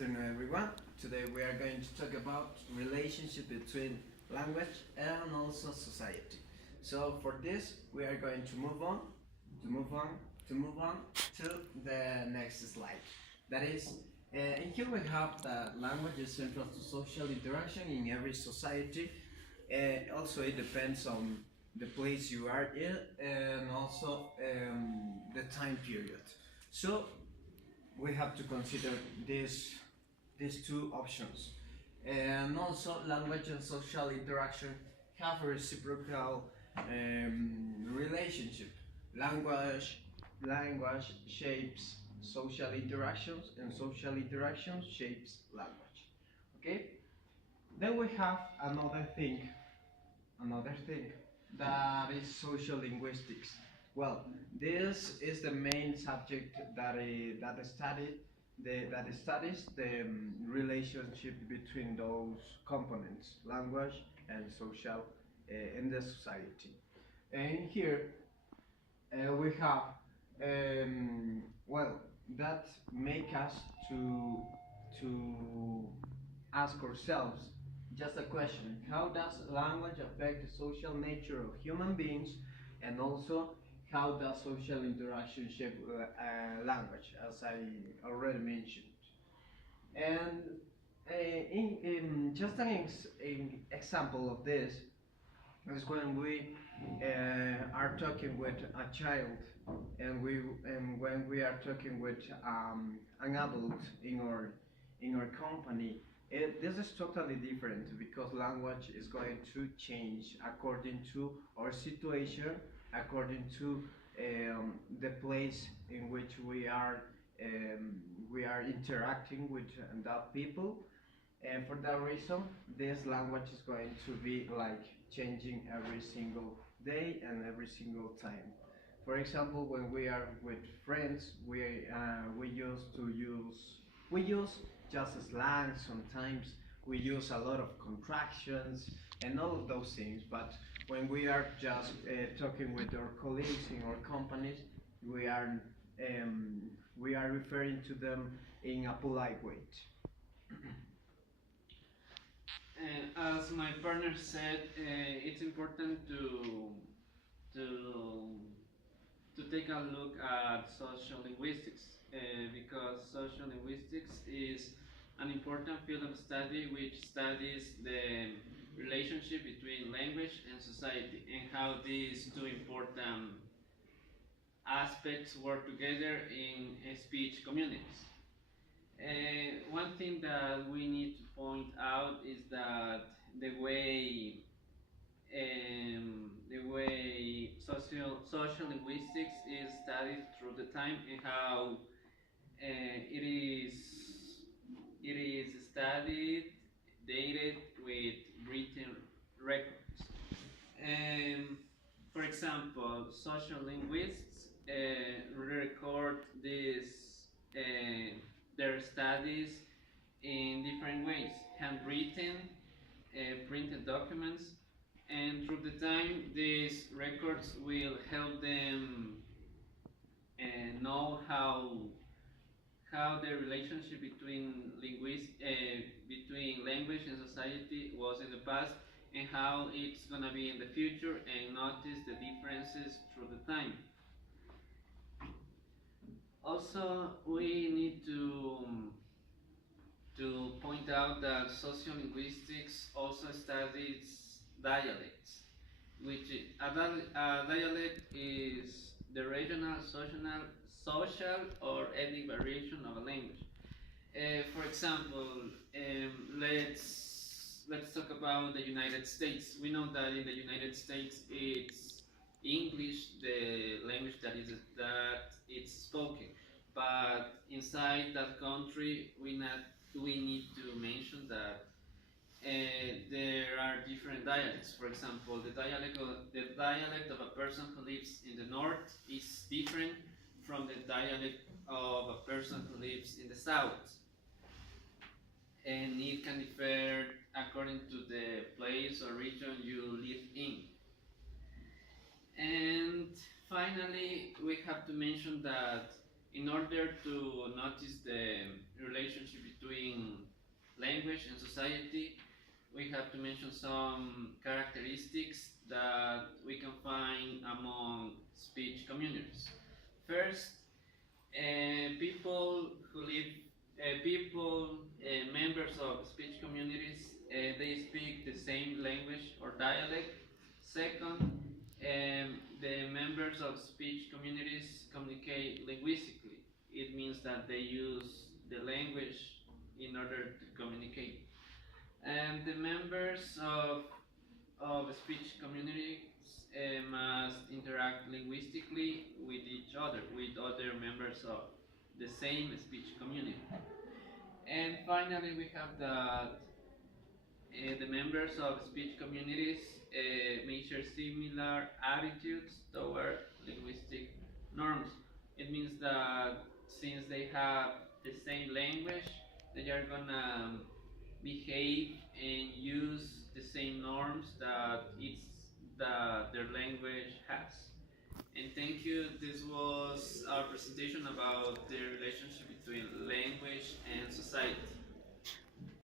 afternoon, everyone. Today we are going to talk about relationship between language and also society. So for this, we are going to move on, to move on, to move on to the next slide. That is, in here we have that language is central to social interaction in every society. Also, it depends on the place you are in and also the time period. So we have to consider these two options. And also, language and social interaction have a reciprocal relationship. Language shapes social interactions, and social interactions shapes language. Okay. Then we have another thing that is social linguistics. Well, this is the main subject that studies the relationship between those components, language and social, in the society. And here we have well, that make us to ask ourselves just a question: how does language affect the social nature of human beings, and also how does social interaction shape language, as I already mentioned? And in just an example of this is when we are talking with a child, and when we are talking with an adult in our company. This is totally different because language is going to change according to our situation, according to the place in which we are interacting with that people. And for that reason, this language is going to be like changing every single day and every single time. For example, when we are with friends, we use just slang sometimes. We use a lot of contractions and all of those things. But when we are just talking with our colleagues in our companies, we are um, we are referring to them in a polite way. As my partner said, it's important to to take a look at social linguistics because social linguistics is an important field of study which studies the relationship between language and society and how these two important aspects work together in speech communities. One thing that we need to point out is that the way social linguistics is studied through the time and how it is studied, dated with written records. For example, social linguists record their studies in different ways: handwritten, printed documents, and through the time, these records will help them know how the relationship between language and society was in the past and how it's gonna be in the future, and notice the differences through the time. Also, we need to point out that sociolinguistics also studies dialects, which a dialect is the regional, social or ethnic variation of a language. For example, let's talk about the United States. We know that in the United States, it's English, the language that it's spoken. But inside that country, we need to mention that there are different dialects. For example, the dialect of a person who lives in the north is different from the dialect of a person who lives in the south, and it can differ according to the place or region you live in. And finally, we have to mention that in order to notice the relationship between language and society, we have to mention some characteristics that we can find among speech communities. First, people who live, members of speech communities, they speak the same language or dialect. Second, the members of speech communities communicate linguistically. It means that they use the language in order to communicate. And the members of speech communities must interact linguistically with each other, with other members of the same speech community. And finally, we have that the members of speech communities may share similar attitudes toward linguistic norms. It means that since they have the same language, they are gonna behave and use the same norms that their language has. And thank you. This was our presentation about the relationship between language and society.